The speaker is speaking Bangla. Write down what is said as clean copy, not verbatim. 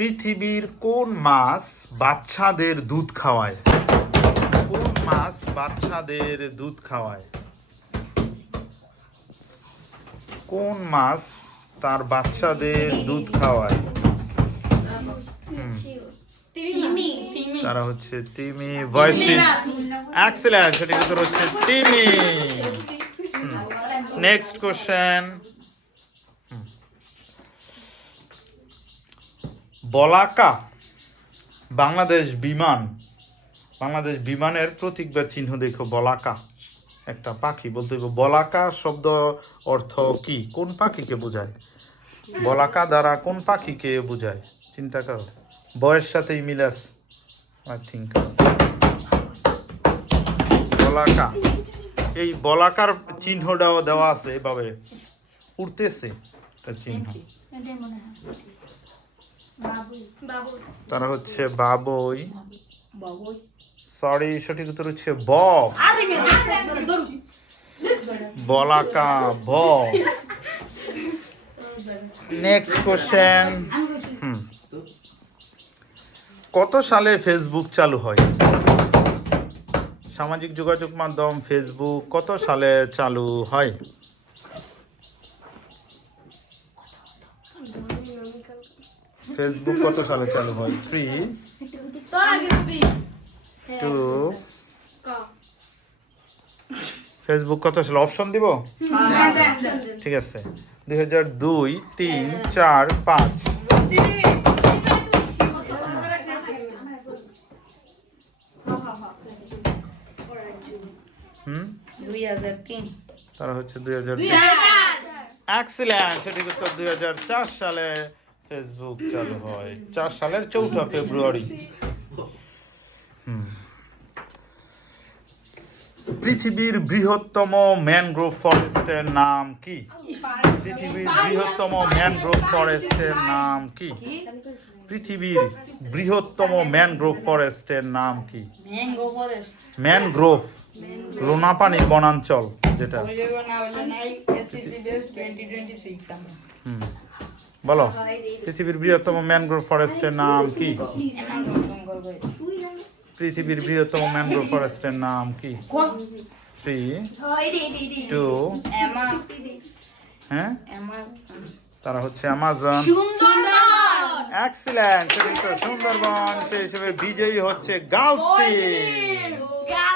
পৃথিবীর কোন মাছ বাচ্চাদের দুধ খাওয়ায়? কোন মাছ বাচ্চাদের দুধ খাওয়ায়? কোন মাছ তার বাচ্চাদের দুধ খাওয়ায়? তারা হচ্ছে তিমি। ভয়েসটি এক্সেলেন্ট, সঠিক উত্তর হচ্ছে তিমি। Next question. বলাকা বাংলাদেশ বিমানের প্রতীক বা চিহ্ন দেখো। বলাকা একটা পাখি, বলতে হবে বলাকা শব্দ অর্থ কি? কোন পাখিকে বোঝায়? বলাকা দ্বারা কোন পাখিকে বোঝায়? চিন্তা করো, বয়ের সাথেই মিল আছে আই থিঙ্ক। বলাকা, এই বলাকার চিহ্নটাও দেওয়া আছে এভাবে উঠতেছে একটা চিহ্ন। তারা হচ্ছে বাবুই। সরি, সঠিক উত্তর হচ্ছে বক। বলাকা বক। Next question. কত সালে ফেসবুক চালু হয়? সামাজিক যোগাযোগ মাধ্যম ফেসবুক কত সালে চালু হয়? ফেসবুক কত সালে চালু হয়? 3, 2। ফেসবুক কত সালে? অপশন দিব? ঠিক আছে, 2002, 3, 4, 5। তারা হচ্ছে 2004। এক্সিলেন্ট, সঠিক উত্তর 2004 সালে ফেসবুক চালু হয়, 4 সালের 4 ফেব্রুয়ারি। পৃথিবীর বৃহত্তম ম্যানগ্রোভ ফরেস্টের নাম কি? পৃথিবীর বৃহত্তম ম্যানগ্রোভ ফরেস্টের নাম কি? পৃথিবীর বৃহত্তম ম্যানগ্রোভ ফরেস্টের নাম কি? ম্যানগ্রোভ, লোনাপানির বনাঞ্চল যেটা। বলো, পৃথিবীর বৃহত্তম ম্যানগ্রোভ ফরেস্টের নাম কি? পৃথিবীর বৃহত্তম ম্যানগ্রোভ ফরেস্টের নাম কি? 3, 2। হ্যাঁ, তারা হচ্ছে অ্যামাজন। এক্সিলেন্ট, সুন্দরবন। সেই হিসেবে বিজয়ী হচ্ছে গার্লস টিম।